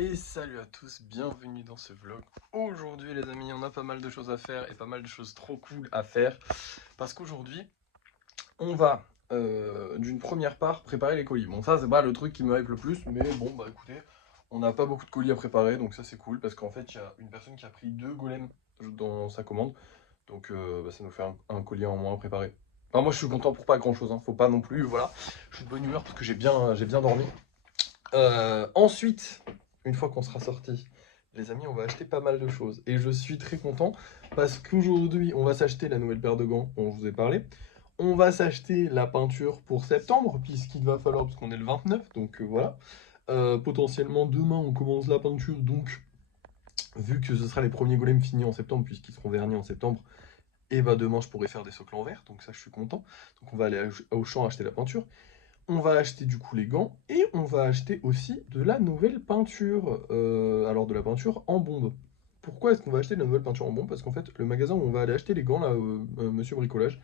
Et salut à tous, bienvenue dans ce vlog. Aujourd'hui les amis, on a pas mal de choses à faire et pas mal de choses trop cool à faire. Parce qu'aujourd'hui, on va d'une première part préparer les colis. Bon ça c'est pas le truc qui me hype le plus, mais bon bah écoutez, on n'a pas beaucoup de colis à préparer, donc ça c'est cool. Parce qu'en fait il y a une personne qui a pris 2 golems dans sa commande. Donc ça nous fait un colis en moins à préparer. Enfin, moi je suis content pour pas grand chose, hein. Faut pas non plus, voilà. Je suis de bonne humeur parce que j'ai bien dormi. Ensuite, une fois qu'on sera sorti, les amis, on va acheter pas mal de choses. Et je suis très content parce qu'aujourd'hui, on va s'acheter la nouvelle paire de gants dont je vous ai parlé. On va s'acheter la peinture pour septembre, puisqu'il va falloir, parce qu'on est le 29, donc voilà. Potentiellement, demain, on commence la peinture, donc vu que ce sera les premiers golems finis en septembre, puisqu'ils seront vernis en septembre, et bah demain, je pourrai faire des socles en verre, donc ça, je suis content. Donc on va aller à Auchan acheter la peinture. On va acheter du coup les gants et on va acheter aussi de la nouvelle peinture. Alors de la peinture en bombe. Pourquoi est-ce qu'on va acheter de la nouvelle peinture en bombe? Parce qu'en fait, le magasin où on va aller acheter les gants, là, Monsieur Bricolage,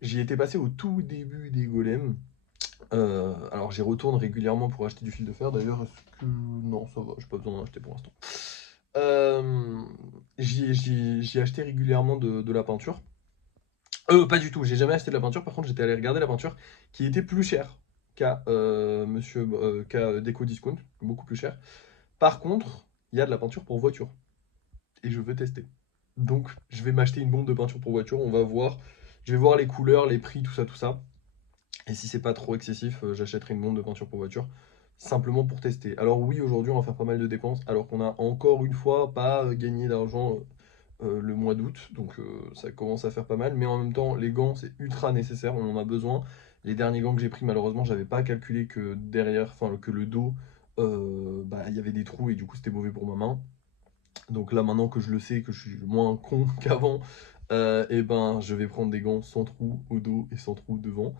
j'y étais passé au tout début des golems. Alors j'y retourne régulièrement pour acheter du fil de fer. D'ailleurs, est-ce que... Non, ça va, j'ai pas besoin d'en acheter pour l'instant. J'y ai acheté régulièrement de la peinture. Pas du tout, j'ai jamais acheté de la peinture. Par contre, j'étais allé regarder la peinture qui était plus chère qu'à Déco Discount, beaucoup plus cher. Par contre, il y a de la peinture pour voiture et je veux tester. Donc, je vais m'acheter une bombe de peinture pour voiture. On va voir, je vais voir les couleurs, les prix, tout ça, tout ça. Et si c'est pas trop excessif, j'achèterai une bombe de peinture pour voiture simplement pour tester. Alors oui, aujourd'hui, on va faire pas mal de dépenses, alors qu'on a encore une fois pas gagné d'argent le mois d'août, donc ça commence à faire pas mal, mais en même temps les gants c'est ultra nécessaire, on en a besoin. Les derniers gants que j'ai pris, malheureusement j'avais pas calculé que derrière, enfin que le dos, bah, il y avait des trous et du coup c'était mauvais pour ma main. Donc là maintenant que je le sais, que je suis moins con qu'avant, et ben je vais prendre des gants sans trous au dos et sans trous devant.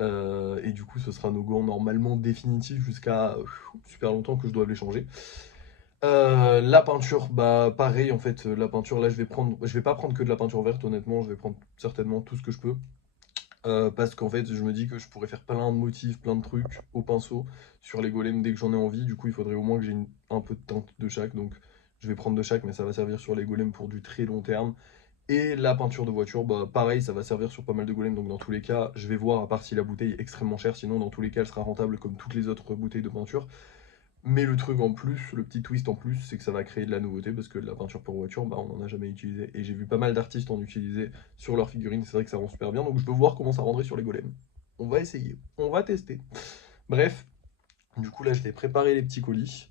Et du coup ce sera nos gants normalement définitifs jusqu'à super longtemps que je dois les changer. La peinture, bah pareil en fait, la peinture là je vais pas prendre que de la peinture verte honnêtement, je vais prendre certainement tout ce que je peux. Parce qu'en fait je me dis que je pourrais faire plein de motifs, plein de trucs au pinceau sur les golems dès que j'en ai envie, du coup il faudrait au moins que j'ai un peu de teinte de chaque, donc je vais prendre de chaque mais ça va servir sur les golems pour du très long terme. Et la peinture de voiture, bah pareil ça va servir sur pas mal de golems, donc dans tous les cas je vais voir à part si la bouteille est extrêmement chère, sinon dans tous les cas elle sera rentable comme toutes les autres bouteilles de peinture. Mais le truc en plus, le petit twist en plus, c'est que ça va créer de la nouveauté parce que de la peinture pour voiture, bah, on n'en a jamais utilisé. Et j'ai vu pas mal d'artistes en utiliser sur leurs figurines, c'est vrai que ça rend super bien, donc je veux voir comment ça rendrait sur les golems. On va essayer, on va tester. Bref, du coup là je vais préparer les petits colis.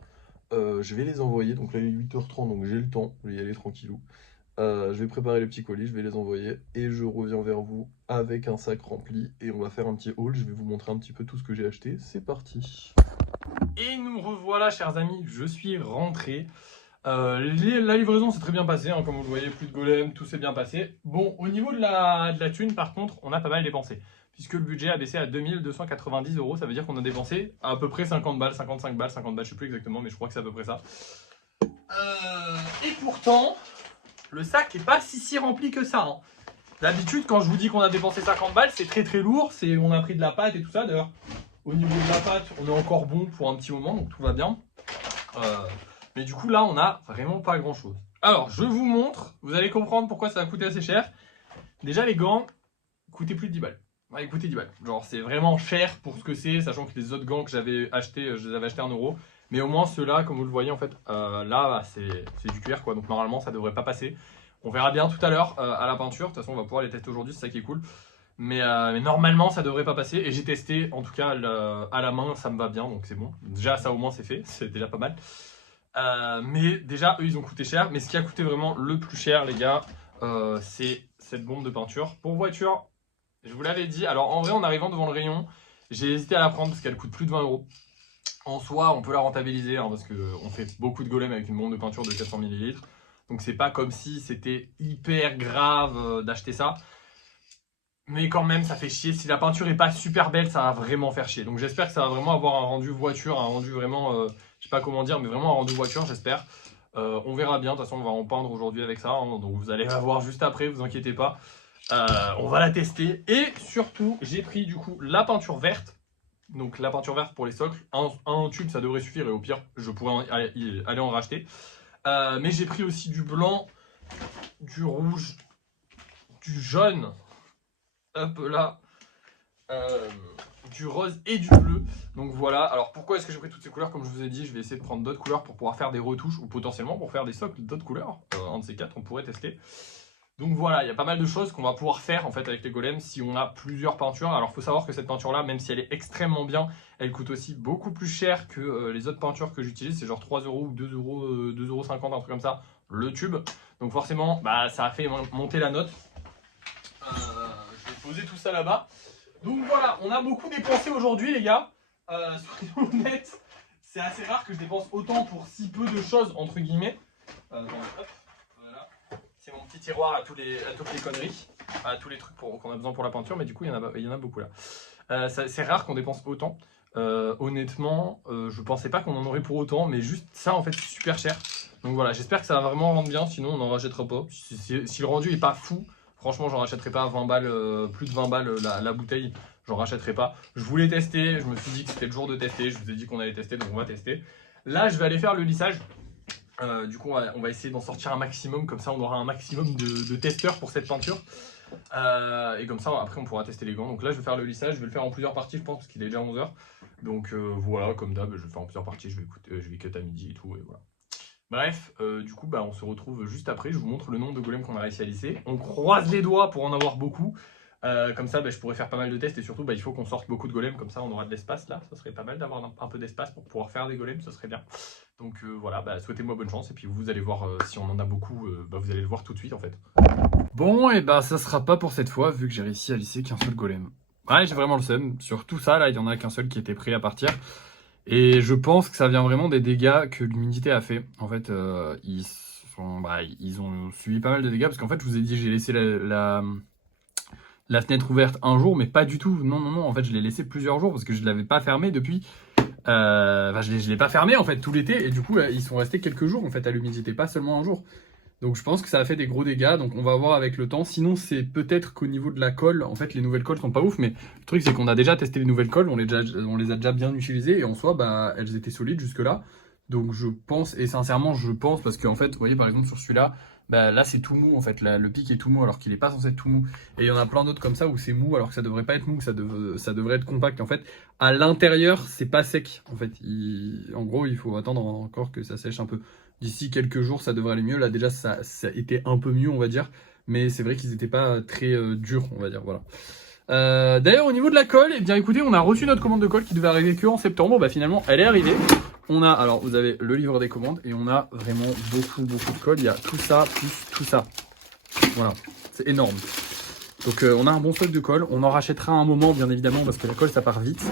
Je vais les envoyer, donc là il est 8h30, donc j'ai le temps, je vais y aller tranquillou. Je vais préparer les petits colis, je vais les envoyer et je reviens vers vous avec un sac rempli et on va faire un petit haul, je vais vous montrer un petit peu tout ce que j'ai acheté, c'est parti. Et nous revoilà chers amis, je suis rentré. La livraison s'est très bien passée, hein, comme vous le voyez, plus de golem, tout s'est bien passé. Bon, au niveau de la thune, par contre, on a pas mal dépensé. Puisque le budget a baissé à 2290 euros, ça veut dire qu'on a dépensé à peu près 50 balles, 55 balles, 50 balles, je sais plus exactement, mais je crois que c'est à peu près ça. Et pourtant, le sac est pas si rempli que ça, hein. D'habitude, quand je vous dis qu'on a dépensé 50 balles, c'est très très lourd, on a pris de la pâte et tout ça. D'ailleurs, au niveau de la pâte, on est encore bon pour un petit moment, donc tout va bien. Mais du coup, là, on a vraiment pas grand chose. Alors, je vous montre, vous allez comprendre pourquoi ça a coûté assez cher. Déjà, les gants coûtaient plus de 10 balles. Ouais, ils coûtaient 10 balles. Genre, c'est vraiment cher pour ce que c'est, sachant que les autres gants que j'avais achetés, je les avais achetés 1 euro. Mais au moins, ceux-là, comme vous le voyez, en fait, là, c'est du cuir, quoi. Donc, normalement, ça devrait pas passer. On verra bien tout à l'heure à la peinture. De toute façon, on va pouvoir les tester aujourd'hui, c'est ça qui est cool. Mais normalement, ça devrait pas passer. Et j'ai testé, en tout cas, à la main, ça me va bien, donc c'est bon. Déjà, ça au moins, c'est fait. C'est déjà pas mal. Mais déjà, eux, ils ont coûté cher. Mais ce qui a coûté vraiment le plus cher, les gars, c'est cette bombe de peinture. Pour voiture, je vous l'avais dit. Alors, en vrai, en arrivant devant le rayon, j'ai hésité à la prendre parce qu'elle coûte plus de 20 euros. En soi, on peut la rentabiliser hein, parce qu'on fait beaucoup de golems avec une bombe de peinture de 400 ml. Donc, c'est pas comme si c'était hyper grave d'acheter ça. Mais quand même, ça fait chier. Si la peinture est pas super belle, ça va vraiment faire chier. Donc j'espère que ça va vraiment avoir un rendu voiture, un rendu vraiment, je sais pas comment dire, mais vraiment un rendu voiture, j'espère. On verra bien. De toute façon, on va en peindre aujourd'hui avec ça. Hein, donc vous allez la voir juste après, vous inquiétez pas. On va la tester. Et surtout, j'ai pris du coup la peinture verte. Donc la peinture verte pour les socles, un tube ça devrait suffire et au pire je pourrais aller en racheter. Mais j'ai pris aussi du blanc, du rouge, du jaune, hop là, du rose et du bleu. Donc voilà, alors pourquoi est-ce que j'ai pris toutes ces couleurs? Comme je vous ai dit, je vais essayer de prendre d'autres couleurs pour pouvoir faire des retouches ou potentiellement pour faire des socles d'autres couleurs. Un de ces quatre, on pourrait tester. Donc voilà, il y a pas mal de choses qu'on va pouvoir faire en fait avec les golems si on a plusieurs peintures. Alors il faut savoir que cette peinture là, même si elle est extrêmement bien, elle coûte aussi beaucoup plus cher que les autres peintures que j'utilise. C'est genre 3 euros ou 2 euros, 2,50 €, un truc comme ça, le tube. Donc forcément, bah, ça a fait monter la note. Je vais poser tout ça là-bas. Donc voilà, on a beaucoup dépensé aujourd'hui les gars. Soyons honnêtes, c'est assez rare que je dépense autant pour si peu de choses entre guillemets. Hop. C'est mon petit tiroir à toutes les conneries, à tous les trucs qu'on a besoin pour la peinture, mais du coup il y en a beaucoup là. C'est rare qu'on dépense autant. Honnêtement, je pensais pas qu'on en aurait pour autant, mais juste ça en fait c'est super cher. Donc voilà, j'espère que ça va vraiment rendre bien, sinon on n'en rachètera pas. Si le rendu est pas fou, franchement j'en rachèterai pas à 20 balles, plus de 20 balles la bouteille, j'en rachèterai pas. Je voulais tester, je me suis dit que c'était le jour de tester, je vous ai dit qu'on allait tester, donc on va tester. Là je vais aller faire le lissage. Du coup, on va essayer d'en sortir un maximum, comme ça on aura un maximum de testeurs pour cette peinture. Et comme ça, après on pourra tester les gants. Donc là, je vais faire le lissage, je vais le faire en plusieurs parties, je pense, parce qu'il est déjà 11 h. Donc voilà, comme d'hab, je vais le faire en plusieurs parties, je vais cut à midi et tout, et voilà. Bref, du coup, bah, on se retrouve juste après, je vous montre le nombre de golems qu'on a réussi à lisser. On croise les doigts pour en avoir beaucoup. Comme ça, bah, je pourrais faire pas mal de tests et surtout, bah, il faut qu'on sorte beaucoup de golems, comme ça on aura de l'espace là. Ça serait pas mal d'avoir un peu d'espace pour pouvoir faire des golems, ce serait bien. Donc voilà, bah, souhaitez-moi bonne chance et puis vous allez voir si on en a beaucoup, bah, vous allez le voir tout de suite en fait. Bon, et bah ça sera pas pour cette fois vu que j'ai réussi à lisser qu'un seul golem. Ouais, j'ai vraiment le seum. Sur tout ça, là, il y en a qu'un seul qui était prêt à partir. Et je pense que ça vient vraiment des dégâts que l'humidité a fait. En fait, ils ont subi pas mal de dégâts parce qu'en fait, je vous ai dit, j'ai laissé la fenêtre ouverte un jour, mais pas du tout. Non, non, non. En fait, je l'ai laissé plusieurs jours parce que je ne l'avais pas fermé depuis. Je l'ai pas fermé en fait tout l'été et du coup, là, ils sont restés quelques jours en fait à l'humidité, pas seulement un jour. Donc je pense que ça a fait des gros dégâts, donc on va voir avec le temps. Sinon, c'est peut-être qu'au niveau de la colle, en fait, les nouvelles colles sont pas ouf, mais le truc, c'est qu'on a déjà testé les nouvelles colles, on les a déjà bien utilisées, et en soi, bah, elles étaient solides jusque-là. Donc je pense, et sincèrement, je pense, parce qu'en fait, vous voyez, par exemple, sur celui-là, bah, là, c'est tout mou, en fait, le pic est tout mou, alors qu'il est pas censé être tout mou. Et il y en a plein d'autres comme ça, où c'est mou, alors que ça devrait pas être mou, ça devrait être compact. En fait, à l'intérieur, c'est pas sec, en fait. En gros, il faut attendre encore que ça sèche un peu. D'ici quelques jours, ça devrait aller mieux. Là, déjà, ça était un peu mieux, on va dire. Mais c'est vrai qu'ils n'étaient pas très durs, on va dire. Voilà. D'ailleurs, au niveau de la colle, eh bien, écoutez, on a reçu notre commande de colle qui devait arriver que en septembre. Bah, finalement, elle est arrivée. Alors, vous avez le livre des commandes et on a vraiment beaucoup, beaucoup de colle. Il y a tout ça, plus tout ça. Voilà. C'est énorme. Donc on a un bon stock de colle, on en rachètera un moment bien évidemment parce que la colle ça part vite.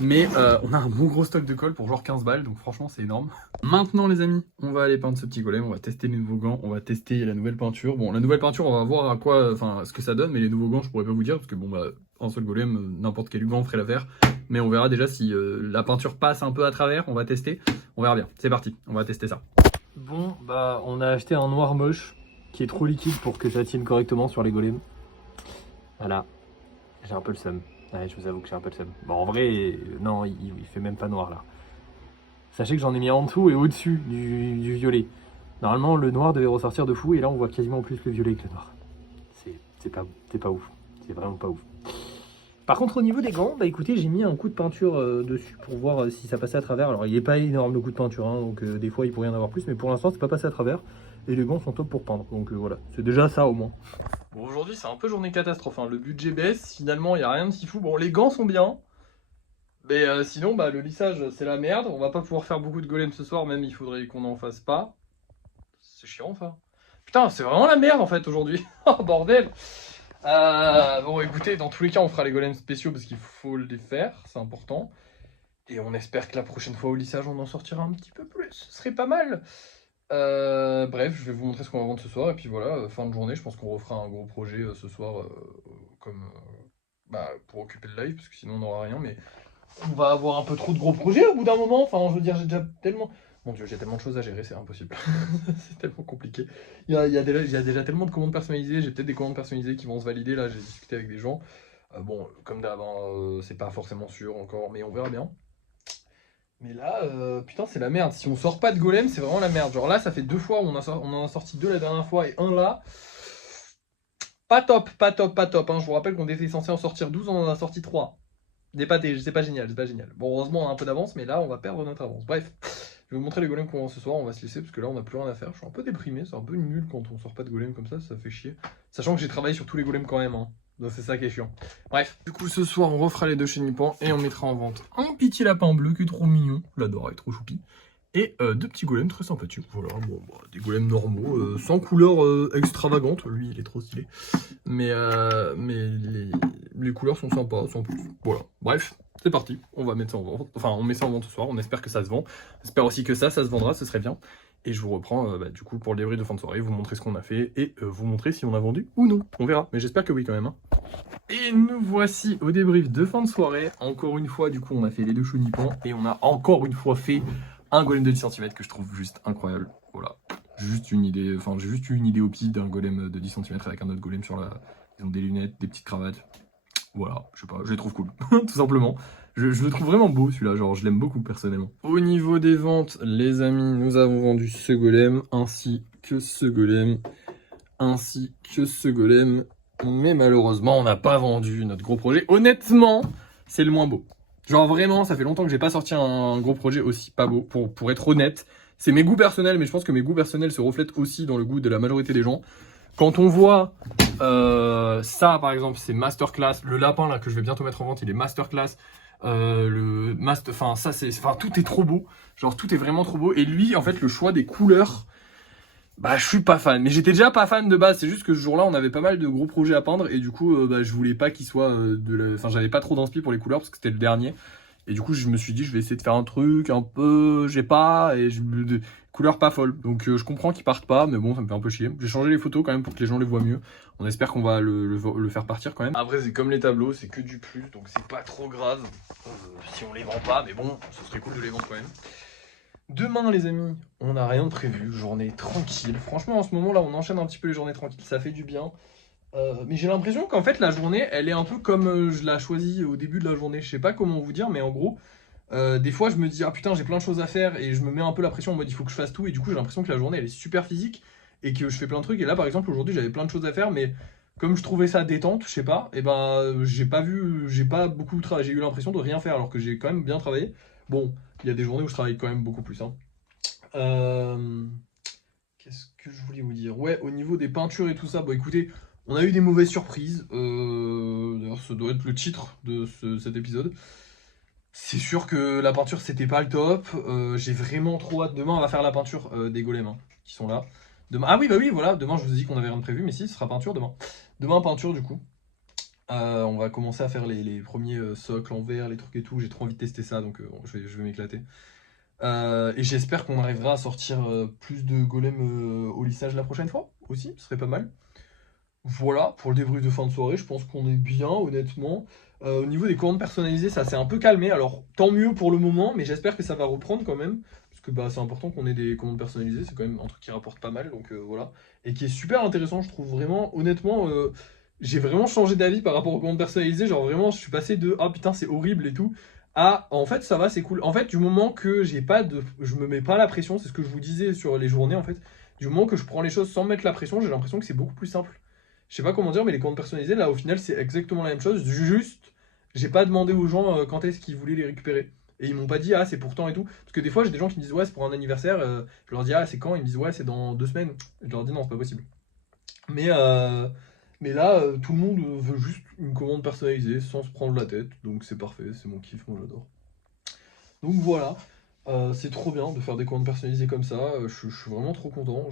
Mais on a un bon gros stock de colle pour genre 15 balles, donc franchement c'est énorme. Maintenant les amis, on va aller peindre ce petit golem, on va tester les nouveaux gants, on va tester la nouvelle peinture. Bon la nouvelle peinture on va voir à quoi, enfin ce que ça donne, mais les nouveaux gants je pourrais pas vous dire parce que bon bah un seul golem, n'importe quel gant ferait l'affaire. Mais on verra déjà si la peinture passe un peu à travers, on va tester, on verra bien. C'est parti, on va tester ça. Bon bah on a acheté un noir moche qui est trop liquide pour que ça tienne correctement sur les golems. Voilà, j'ai un peu le seum. Ouais, je vous avoue que j'ai un peu le seum. Bon, en vrai, non, il fait même pas noir là. Sachez que j'en ai mis en dessous et au-dessus du violet. Normalement, le noir devait ressortir de fou et là, on voit quasiment plus le violet que le noir. C'est pas ouf. C'est vraiment pas ouf. Par contre, au niveau des gants, bah écoutez, j'ai mis un coup de peinture dessus pour voir si ça passait à travers. Alors, il n'est pas énorme le coup de peinture, hein, donc des fois, il pourrait y en avoir plus, mais pour l'instant, c'est pas passé à travers. Et les gants sont top pour peindre, donc voilà, c'est déjà ça au moins. Bon, aujourd'hui, c'est un peu journée catastrophe, hein. Le budget baisse, finalement, il n'y a rien de si fou. Bon, les gants sont bien, mais sinon, bah, le lissage, c'est la merde. On va pas pouvoir faire beaucoup de golems ce soir, même il faudrait qu'on n'en fasse pas. C'est chiant, ça. Putain, c'est vraiment la merde, en fait, aujourd'hui. Oh, bordel. Bon, écoutez, dans tous les cas, on fera les golems spéciaux parce qu'il faut les faire, c'est important. Et on espère que la prochaine fois au lissage, on en sortira un petit peu plus. Ce serait pas mal. Bref, je vais vous montrer ce qu'on va vendre ce soir. Et puis voilà, fin de journée, je pense qu'on refera un gros projet ce soir comme pour occuper le live, parce que sinon on n'aura rien. Mais on va avoir un peu trop de gros projets au bout d'un moment. Enfin, je veux dire, j'ai déjà tellement... Mon Dieu, j'ai tellement de choses à gérer, c'est impossible. C'est tellement compliqué. Il y a déjà tellement de commandes personnalisées. J'ai peut-être des commandes personnalisées qui vont se valider. Là, j'ai discuté avec des gens. Bon, comme d'hab, hein, c'est pas forcément sûr encore, mais on verra bien. Mais là, putain, c'est la merde. Si on sort pas de golem, c'est vraiment la merde. Genre là, ça fait 2 fois, on en a sorti 2 la dernière fois et un là. Pas top, pas top, pas top. Hein. Je vous rappelle qu'on était censé en sortir 12, on en a sorti 3. Dépaté, c'est pas génial, c'est pas génial. Bon, heureusement, on a un peu d'avance, mais là, on va perdre notre avance. Bref, je vais vous montrer les golems qu'on a ce soir. On va se laisser parce que là, on n'a plus rien à faire. Je suis un peu déprimé, c'est un peu nul quand on sort pas de golem comme ça fait chier. Sachant que j'ai travaillé sur tous les golems quand même. Hein. Donc c'est ça qui est chiant. Bref, du coup, ce soir, on refera les 2 chez Nippon et on mettra en vente un petit lapin bleu qui est trop mignon. Je l'adore, il est trop choupi. Et 2 petits golems très sympathiques. Voilà, bon, bah, des golems normaux, sans couleur extravagante. Lui, il est trop stylé. Mais les couleurs sont sympas, sans plus. Voilà, bref, c'est parti. On va mettre ça en vente. Enfin, on met ça en vente ce soir. On espère que ça se vend. J'espère aussi que ça se vendra, ce serait bien. Et je vous reprends du coup pour le débrief de fin de soirée, vous montrer ce qu'on a fait et vous montrer si on a vendu ou non. On verra, mais j'espère que oui quand même. Hein. Et nous voici au débrief de fin de soirée. Encore une fois, du coup, on a fait les 2 choux nippons et on a encore une fois fait un golem de 10 cm que je trouve juste incroyable. Voilà. Juste une idée, enfin j'ai juste eu une idée au pif d'un golem de 10 cm avec un autre golem sur la. Ils ont des lunettes, des petites cravates. Voilà, je sais pas, je les trouve cool, tout simplement. Je le trouve vraiment beau celui-là, genre je l'aime beaucoup personnellement. Au niveau des ventes, les amis, nous avons vendu ce golem, ainsi que ce golem, ainsi que ce golem. Mais malheureusement, on n'a pas vendu notre gros projet. Honnêtement, c'est le moins beau. Genre vraiment, ça fait longtemps que j'ai pas sorti un gros projet aussi pas beau, pour être honnête. C'est mes goûts personnels, mais je pense que mes goûts personnels se reflètent aussi dans le goût de la majorité des gens. Quand on voit ça, par exemple, c'est masterclass. Le lapin là que je vais bientôt mettre en vente, il est masterclass. Enfin ça c'est, enfin tout est trop beau. Genre tout est vraiment trop beau. Et lui, en fait, le choix des couleurs, bah je suis pas fan. Mais j'étais déjà pas fan de base. C'est juste que ce jour-là, on avait pas mal de gros projets à peindre et du coup, bah je voulais pas qu'il soit enfin j'avais pas trop d'inspi pour les couleurs parce que c'était le dernier. Et du coup, je me suis dit, je vais essayer de faire un truc un peu, j'ai pas, et couleur pas folle. Donc je comprends qu'ils partent pas, mais bon, ça me fait un peu chier. J'ai changé les photos quand même pour que les gens les voient mieux. On espère qu'on va le faire partir quand même. Après, c'est comme les tableaux, c'est que du plus, donc c'est pas trop grave si on les vend pas, mais bon, ce serait cool de les vendre quand même. Demain, les amis, on n'a rien de prévu, journée tranquille. Franchement, en ce moment là, on enchaîne un petit peu les journées tranquilles, ça fait du bien. Mais j'ai l'impression qu'en fait la journée elle est un peu comme je l'ai choisie au début de la journée. Je sais pas comment vous dire, mais en gros, des fois je me dis ah putain j'ai plein de choses à faire et je me mets un peu la pression en mode il faut que je fasse tout et du coup j'ai l'impression que la journée elle est super physique et que je fais plein de trucs. Et là par exemple aujourd'hui j'avais plein de choses à faire, mais comme je trouvais ça détente, je sais pas, et ben j'ai pas beaucoup travaillé, j'ai eu l'impression de rien faire alors que j'ai quand même bien travaillé. Bon, il y a des journées où je travaille quand même beaucoup plus. Hein. Euh, Qu'est-ce que je voulais vous dire? Ouais, au niveau des peintures et tout ça, bon écoutez, on a eu des mauvaises surprises. D'ailleurs, ça doit être le titre de cet épisode. C'est sûr que la peinture, c'était pas le top. J'ai vraiment trop hâte. Demain, on va faire la peinture des golems hein, qui sont là. Demain... Ah oui, bah oui, voilà. Demain, je vous ai dit qu'on avait rien de prévu, mais si, ce sera peinture demain. Demain, peinture du coup. On va commencer à faire les premiers socles en verre, les trucs et tout. J'ai trop envie de tester ça, donc je vais m'éclater. Et j'espère qu'on arrivera à sortir plus de golems au lissage la prochaine fois aussi, ce serait pas mal. Voilà, pour le débrief de fin de soirée, je pense qu'on est bien, honnêtement. Au niveau des commandes personnalisées, ça s'est un peu calmé, alors tant mieux pour le moment, mais j'espère que ça va reprendre quand même. Parce que bah, c'est important qu'on ait des commandes personnalisées, c'est quand même un truc qui rapporte pas mal, donc voilà. Et qui est super intéressant, je trouve vraiment, honnêtement, j'ai vraiment changé d'avis par rapport aux commandes personnalisées. Genre vraiment, je suis passé de ah putain, c'est horrible et tout, à en fait, ça va, c'est cool. En fait, du moment que j'ai pas de. Je me mets pas la pression, c'est ce que je vous disais sur les journées en fait. Du moment que je prends les choses sans mettre la pression, j'ai l'impression que c'est beaucoup plus simple. Je sais pas comment dire, mais les comptes personnalisés, là, au final, c'est exactement la même chose. Juste, j'ai pas demandé aux gens quand est-ce qu'ils voulaient les récupérer. Et ils m'ont pas dit, ah, c'est pourtant et tout. Parce que des fois, j'ai des gens qui me disent, ouais, c'est pour un anniversaire. Je leur dis, ah, c'est quand? Ils me disent, ouais, c'est dans 2 semaines. Je leur dis, non, c'est pas possible. Mais, euh, mais là, tout le monde veut juste une commande personnalisée sans se prendre la tête. Donc c'est parfait, c'est mon kiff, moi j'adore. Donc voilà, c'est trop bien de faire des commandes personnalisées comme ça. Je suis vraiment trop content.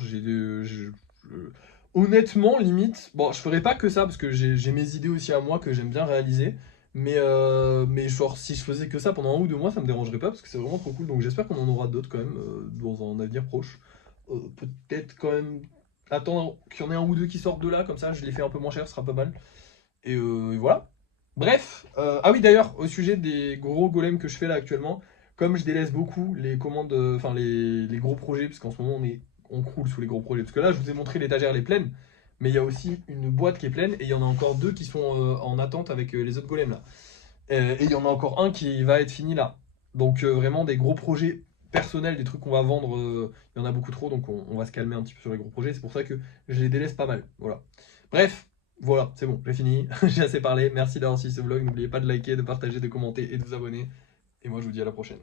Honnêtement, limite, bon, je ferai pas que ça parce que j'ai mes idées aussi à moi que j'aime bien réaliser. Mais genre, si je faisais que ça pendant 1 ou 2 mois, ça me dérangerait pas parce que c'est vraiment trop cool. Donc j'espère qu'on en aura d'autres quand même dans un avenir proche. Peut-être quand même attendre qu'il y en ait 1 ou 2 qui sortent de là, comme ça je les fais un peu moins cher, ce sera pas mal. Et voilà. Bref, ah oui d'ailleurs, au sujet des gros golems que je fais là actuellement, comme je délaisse beaucoup les commandes, enfin les gros projets, parce qu'en ce moment on croule sous les gros projets, parce que là je vous ai montré l'étagère elle est pleine, mais il y a aussi une boîte qui est pleine et il y en a encore deux qui sont en attente avec les autres golems là. Et il y en a encore un qui va être fini là. Donc vraiment des gros projets personnels, des trucs qu'on va vendre, il y en a beaucoup trop, donc on va se calmer un petit peu sur les gros projets. C'est pour ça que je les délaisse pas mal. Voilà. Bref, voilà, c'est bon, j'ai fini. J'ai assez parlé. Merci d'avoir suivi ce vlog. N'oubliez pas de liker, de partager, de commenter et de vous abonner. Et moi je vous dis à la prochaine.